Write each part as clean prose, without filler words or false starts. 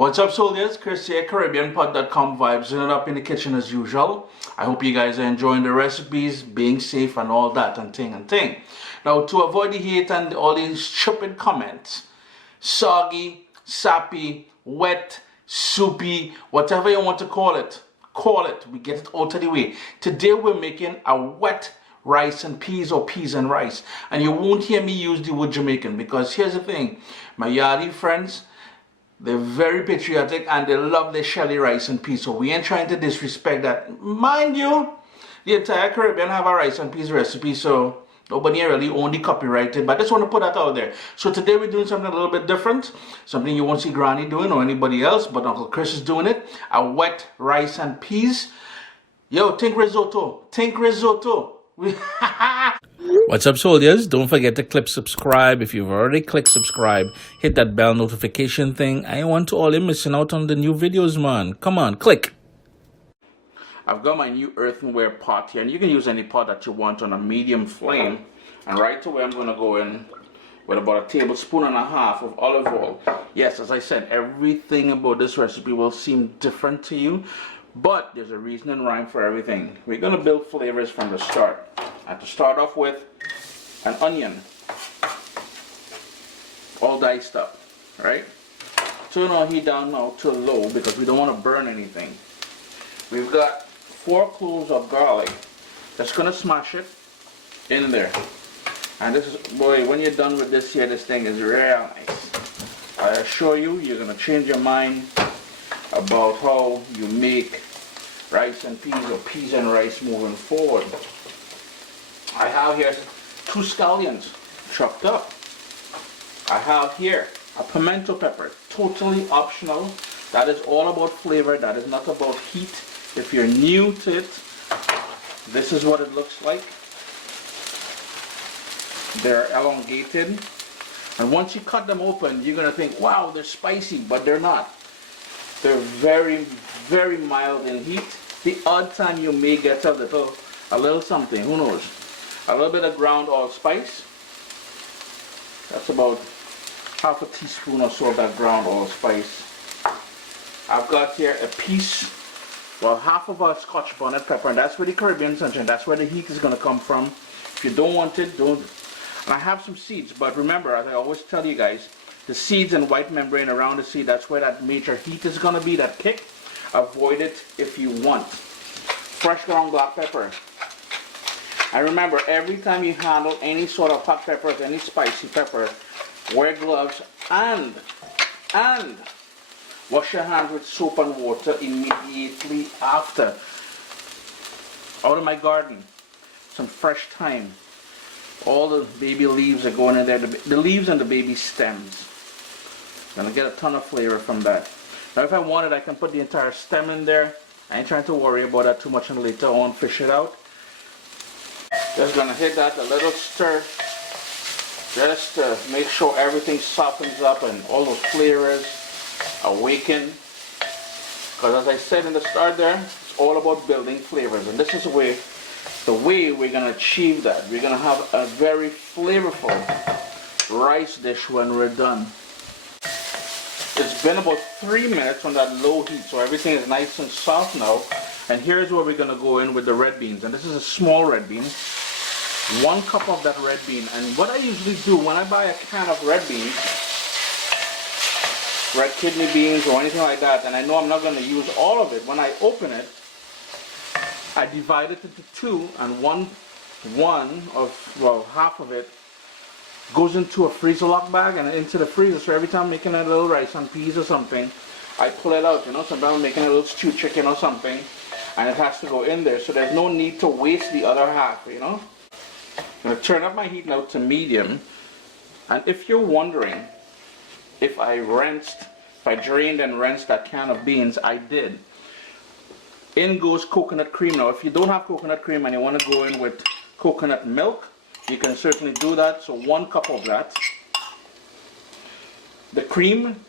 What's up, soldiers? Chris here, CaribbeanPod.com vibes in it up in the kitchen as usual. I hope you guys are enjoying the recipes, being safe and all that and thing. Now, to avoid the hate and all these stupid comments, soggy, sappy, wet, soupy, whatever you want to call it, we get it out of the way. Today we're making a wet rice and peas or peas and rice. And you won't hear me use the word Jamaican because here's the thing, my yardie friends, they're very patriotic and they love their shelly rice and peas. So we ain't trying to disrespect that. Mind you, the entire Caribbean have a rice and peas recipe, so nobody really own the copyrighted, but I just want to put that out there. So today we're doing something a little bit different, something you won't see Granny doing or anybody else, but Uncle Chris is doing it. A wet rice and peas. Yo, think risotto. What's up, soldiers? Don't forget to click subscribe. If you've already clicked subscribe, hit that bell notification thing. I want to all you missing out on the new videos, man. Come on, click. I've got my new earthenware pot here, and you can use any pot that you want on a medium flame. And right away I'm going to go in with about 1.5 tablespoons of olive oil. Yes, as I said, everything about this recipe will seem different to you, but there's a reason and rhyme for everything. We're going to build flavors from the start. I have to start off with an onion, all diced up, right? Turn our heat down now to low because we don't want to burn anything. We've got 4 cloves of garlic. Just gonna smash it in there. And this is, boy, when you're done with this here, this thing is real nice. I assure you, you're gonna change your mind about how you make rice and peas or peas and rice moving forward. I have here 2 scallions chopped up. I have here a pimento pepper, totally optional. That is all about flavor, that is not about heat. If you're new to it, this is what it looks like. They're elongated. And once you cut them open, you're going to think, wow, they're spicy, but they're not. They're very, very mild in heat. The odd time you may get a little something, who knows. A little bit of ground allspice. That's about 1/2 teaspoon or so of that ground allspice. I've got here a piece, well, half of a scotch bonnet pepper, and that's where the Caribbean sunshine, that's where the heat is going to come from. If you don't want it, don't. And I have some seeds, but remember, as I always tell you guys, the seeds and white membrane around the seed, that's where that major heat is going to be, that kick. Avoid it if you want. Fresh ground black pepper. And remember, every time you handle any sort of hot peppers, any spicy pepper, wear gloves and wash your hands with soap and water immediately after. Out of my garden, some fresh thyme. All the baby leaves are going in there, the leaves and the baby stems. Gonna get a ton of flavor from that. Now if I wanted, I can put the entire stem in there. I ain't trying to worry about that too much and later on fish it out. Just gonna hit that a little stir, just to make sure everything softens up and all those flavors awaken. Because as I said in the start there, it's all about building flavors, and this is the way we're gonna achieve that. We're gonna have a very flavorful rice dish when we're done. It's been about 3 minutes on that low heat, so everything is nice and soft now. And here's where we're gonna go in with the red beans, and this is a small red bean. 1 cup of that red bean. And what I usually do when I buy a can of red beans, red kidney beans or anything like that, and I know I'm not going to use all of it, when I open it, I divide it into 2, and half of it goes into a freezer lock bag and into the freezer. So every time I'm making a little rice and peas or something, I pull it out, you know. Sometimes I'm making a little stew chicken or something, and it has to go in there, so there's no need to waste the other half, you know. I'm going to turn up my heat now to medium. And if you're wondering if I drained and rinsed that can of beans, I did. In goes coconut cream. Now if you don't have coconut cream and you want to go in with coconut milk, you can certainly do that. So 1 cup of that. The cream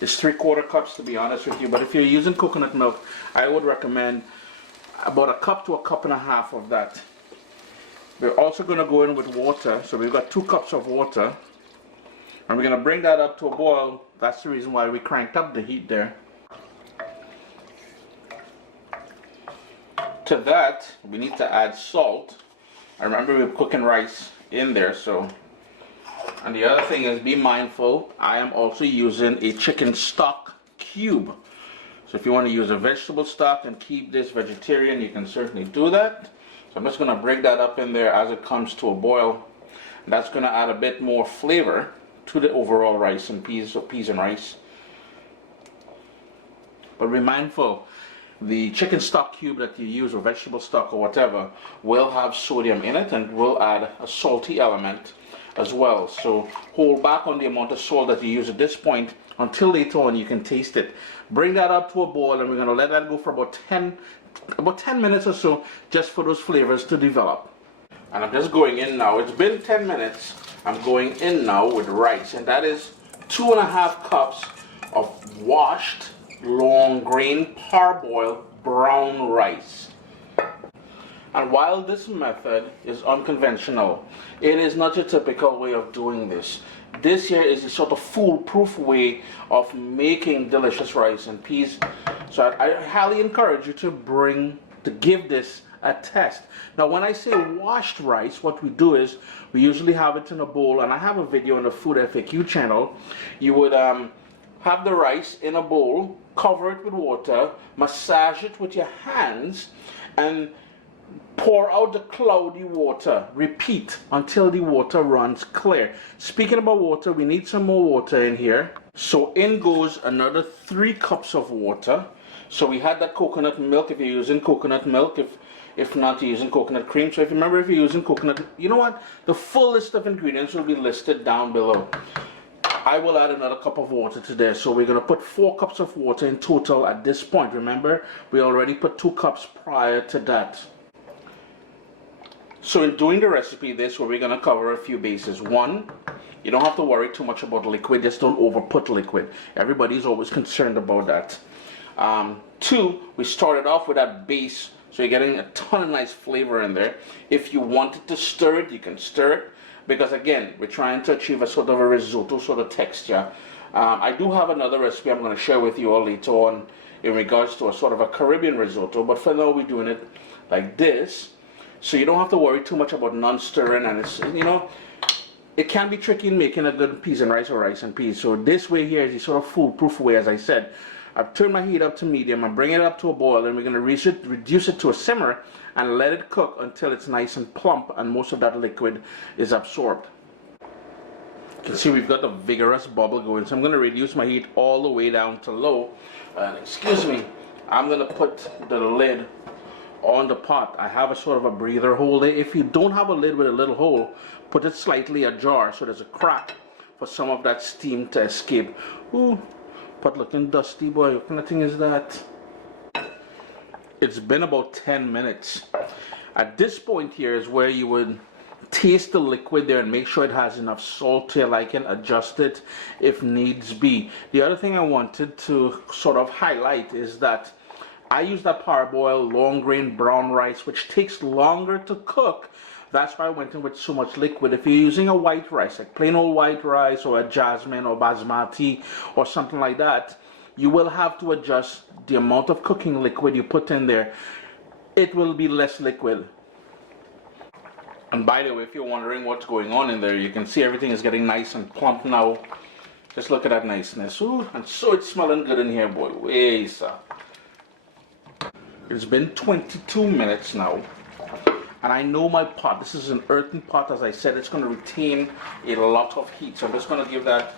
is 3/4 cups, to be honest with you, but if you're using coconut milk, I would recommend about 1 cup to 1.5 cups of that. We're also going to go in with water, so we've got 2 cups of water. And we're going to bring that up to a boil. That's the reason why we cranked up the heat there. To that, we need to add salt. I remember we were cooking rice in there, so. And the other thing is, be mindful, I am also using a chicken stock cube. So if you want to use a vegetable stock and keep this vegetarian, you can certainly do that. So I'm just going to break that up in there as it comes to a boil. And that's going to add a bit more flavor to the overall rice and peas, or peas and rice. But be mindful, the chicken stock cube that you use, or vegetable stock or whatever, will have sodium in it and will add a salty element as well. So hold back on the amount of salt that you use at this point until later on you can taste it. Bring that up to a boil, and we're going to let that go for about 10 minutes or so, just for those flavors to develop. And I'm just going in now. It's been 10 minutes. I'm going in now with rice, and that is 2.5 cups of washed long grain parboiled brown rice. And while this method is unconventional, it is not your typical way of doing this. This here is a sort of foolproof way of making delicious rice and peas. So I highly encourage you to give this a test. Now when I say washed rice, what we do is we usually have it in a bowl, and I have a video on the Food FAQ channel. You would have the rice in a bowl, cover it with water, massage it with your hands, and pour out the cloudy water. Repeat until the water runs clear. Speaking about water, we need some more water in here. So in goes another 3 cups of water. So we had that coconut milk, if you're using coconut milk, if not, you're using coconut cream. So if you remember, if you're using coconut, you know what? The full list of ingredients will be listed down below. I will add another cup of water to there. So we're going to put 4 cups of water in total at this point. Remember, we already put 2 cups prior to that. So in doing the recipe, this where we're going to cover a few bases. 1, you don't have to worry too much about liquid. Just don't over put liquid. Everybody's always concerned about that. 2, we started off with that base, so you're getting a ton of nice flavor in there. If you wanted to stir it, you can stir it, because again, we're trying to achieve a sort of a risotto sort of texture. I do have another recipe I'm going to share with you all later on in regards to a sort of a Caribbean risotto, but for now we're doing it like this. So you don't have to worry too much about non-stirring, and it's, you know, it can be tricky in making a good peas and rice or rice and peas. So this way here is the sort of foolproof way, as I said. I've turned my heat up to medium, I'm bringing it up to a boil, and we're going to reduce it to a simmer and let it cook until it's nice and plump and most of that liquid is absorbed. You can see we've got a vigorous bubble going, so I'm going to reduce my heat all the way down to low. And excuse me, I'm going to put the lid on the pot. I have a sort of a breather hole there. If you don't have a lid with a little hole, put it slightly ajar so there's a crack for some of that steam to escape. Ooh, pot looking dusty, boy. What kind of thing is that? It's been about 10 minutes. At this point here is where you would taste the liquid there and make sure it has enough salt to your liking, adjust it if needs be. The other thing I wanted to sort of highlight is that I use that parboiled long grain brown rice, which takes longer to cook. That's why I went in with so much liquid. If you're using a white rice, like plain old white rice or a jasmine or basmati or something like that, you will have to adjust the amount of cooking liquid you put in there. It will be less liquid. And by the way, if you're wondering what's going on in there, you can see everything is getting nice and plump now. Just look at that niceness. Ooh, and so it's smelling good in here, boy. Way, sir. It's been 22 minutes now, and I know my pot, this is an earthen pot, as I said, it's going to retain a lot of heat. So I'm just going to give that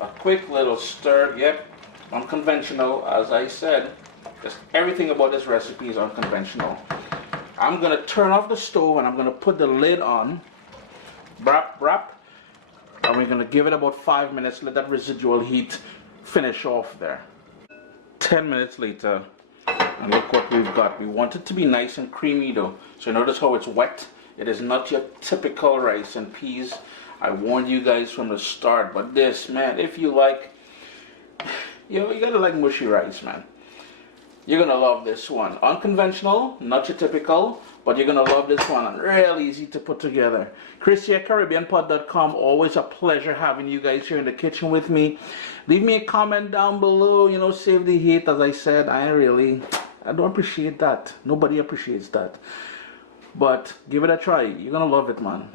a quick little stir. Yep, unconventional, as I said. Just everything about this recipe is unconventional. I'm going to turn off the stove and I'm going to put the lid on. Brap, brap. And we're going to give it about 5 minutes, let that residual heat finish off there. 10 minutes later. And look what we've got. We want it to be nice and creamy though. So notice how it's wet. It is not your typical rice and peas. I warned you guys from the start. But this, man, if you like, you know, you gotta like mushy rice, man. You're gonna love this one. Unconventional, not your typical, But you're gonna love this one. Real easy to put together. Chrissy at CaribbeanPot.com. Always a pleasure having you guys here in the kitchen with me. Leave me a comment down below. You know, save the heat. As I said, I don't appreciate that. Nobody appreciates that. But give it a try. You're gonna love it, man.